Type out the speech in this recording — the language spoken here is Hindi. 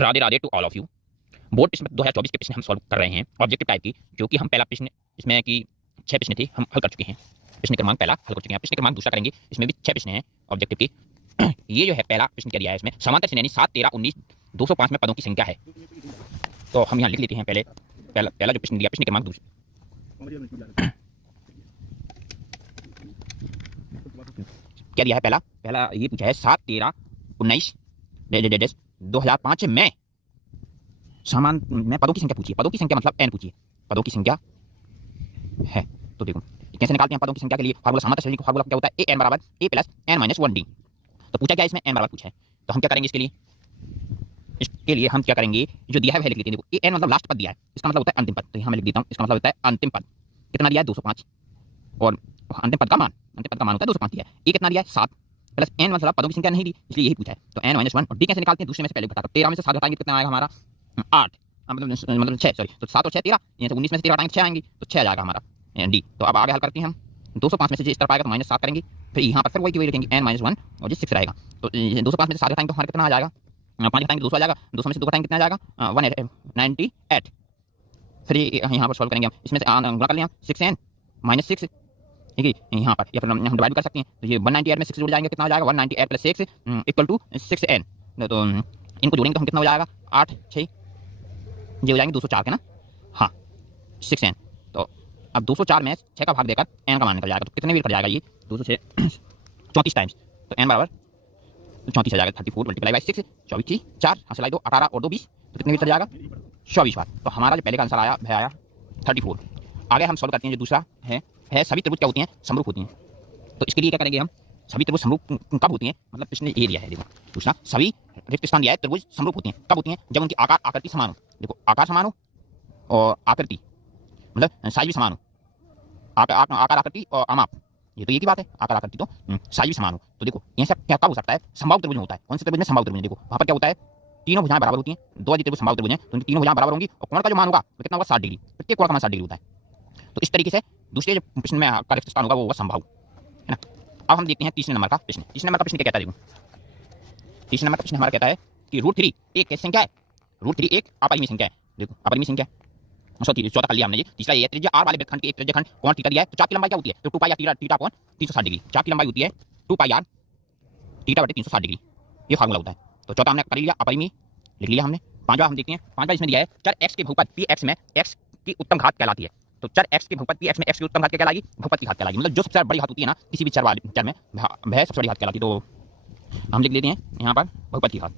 Radhe Radhe to all of you. Board प्रश्न 2024 के प्रश्न हम सॉल्व कर रहे हैं ऑब्जेक्टिव टाइप की, जो कि हम पहला प्रश्न इसमें कि 6 प्रश्न थे हम हल कर चुके हैं। प्रश्न क्रमांक पहला हल कर चुके हैं, प्रश्न क्रमांक दूसरा करेंगे, इसमें भी 6 प्रश्न हैं ऑब्जेक्टिव की। ये जो है पहला प्रश्न क्या दिया है, इसमें समांतर श्रेणी 7, 13, 19, 205 में पदों की संख्या है। तो हम यहाँ लिख लेते हैं पहले पहला जो प्रश्न दिया, प्रश्न क्रमांक दूसरा क्या दिया है। पहला ये पूछा है 7, 13, 19 2005 में समान में पदों की संख्या पूछिए। पदों की संख्या मतलब n पूछिए, पदों की संख्या है। तो देखो कैसे निकालते हैं पदों की संख्या के लिए फार्मूला, समांतर श्रेणी का फार्मूला क्या होता है, a n बराबर a plus n minus 1d। तो पूछा क्या इसमें n बराबर पूछा है, तो हम क्या करेंगे इसके लिए हम क्या करेंगे, जो दिया है वह लिख लेते हैं। देखो a n मतलब लास्ट पद दिया है, इसका मतलब होता है अंतिम पद। तो यहाँ मैं लिख देता हूँ, इसका मतलब होता है अंतिम पद। कितना दिया है 205, और अंतिम पद का मान होता है 205 दिया है। a कितना दिया है 7 प्लस n मतलब पदों की संख्या नहीं दी, इसलिए यही पूछा है। तो n माइनस 1 और d कैसे निकालते हैं, दूसरे में से पहले घटाकर 13 में से 7 घटाएंगे तो कितना आएगा हमारा 8, मतलब 6, सॉरी। तो 7 और 6 13, यहाँ से 19 में से 13 घटाएंगे 6 आएंगे, तो 6 आ जाएगा हमारा डी। तो अब आगे हल करते हैं हम, 205 में से इस तरफ आएगा तो माइनस 7 करेंगे, फिर यहाँ पर फिर वही लिखेंगे n माइनस 1 और ये 6 रहेगा। तो 205 में से 7 घटाएंगे तो हमारे कितना आ जाएगा, 5 घटाएंगे 200 आ जाएगा, 200 में से 2 घटाएंगे कितना आ जाएगा 198। फिर यहाँ पर सॉल्व करेंगे हम, इसमें से गुणा कर लिया 6n माइनस 6, ठीक है, यहाँ पर या फिर हम डिवाइड कर सकते हैं। तो ये 198 में 6 जुड़ जाएंगे, कितना हो जाएगा 198 प्लस 6 इक्वल टू 6n। तो इनको जोड़ेंगे तो हम कितना हो जाएगा 8 6, ये हो जाएंगे 204 के ना, हाँ 6n। तो अब 204 में 6 का भाग देकर n का मान निकल जाएगा, तो कितने भी निकल जाएगा ये 206 34 टाइम्स। तो n बराबर 34 आ जाएगा, 34 मल्टीप्लाई बाई 6, 24 4 हासिल 2 18 और 2 20, तो कितने भी निकल जाएगा 24 बार। तो हमारा जो पहले का आंसर आया वह आया 34। आगे हम सॉल्व करते हैं, जो दूसरा है सभी त्रिभुज क्या होती हैं, समरूप होती हैं। तो इसके लिए क्या करेंगे हम, सभी त्रिभुज समरूप कब होती हैं, मतलब इसने ये दिया है, देखो दूसरा सभी रिक्त स्थान दिया है, त्रिभुज समरूप होती हैं कब होती हैं, जब उनकी आकार आकृति समान हो। देखो आकार समान हो और आकृति मतलब साइज भी समान हो, आकार आकृति और आमाप, ये तो एक ही बात है, आकार आकृति तो साइज भी समान हो। तो देखो यहाँ से क्या कब हो सकता है, समबाहु त्रिभुज होता है। कौन से त्रिभुज में, समबाहु त्रिभुज। देखो वहाँ पर क्या होता है, तीनों भुजाएं बराबर होती हैं, दो त्रिभुज समबाहु त्रिभुज हैं, तो उनकी तीनों भुजाएं बराबर होंगी और कोण का जो मान होगा वो कितना होगा 60 डिग्री, प्रत्येक कोण का मान 60 डिग्री होता है। तो इस तरीके से दूसरे जो प्रश्न में का रिक्त स्थान होगा वो होगा समबाहु, है ना। अब हम देखते हैं तीसरे नंबर का प्रश्न। तीसरे नंबर का प्रश्न क्या कहता है, देखो तीसरे नंबर का प्रश्न हमारा कहता है कि √3 एक कैसी संख्या है, √3 एक अपरिमेय संख्या है। देखो अपरिमेय संख्या चौथा कर लिया हमने। ये तीसरा ये त्रिज्या r वाले वृत्तखंड के एक त्रिज्याखंड कोण थीटा दिया है। तो चाप की लंबाई क्या होती है, तो 2 पाई r थीटा अपॉन 360 डिग्री। चाप की लंबाई होती है 2 पाई r थीटा बटे 360 डिग्री, ये फार्मूला होता है। तो चौथा हमने कर लिया अपरिमेय, लिख लिया हमने। पांचवा हम देखते हैं, पांचवा इसमें दिया है चर x के बहुपद px में x की उत्तम घात कहलाती है। तो चर x के बहुपद px में x की उत्तम घात क्या कहलाएगी, बहुपद की घात कहलाएगी। मतलब जो सबसे बड़ी घात होती है ना किसी भी चर वाले चर में, वह सबसे बड़ी घात कहलाती है। तो हम लिख लेते हैं यहाँ पर बहुपद की घात।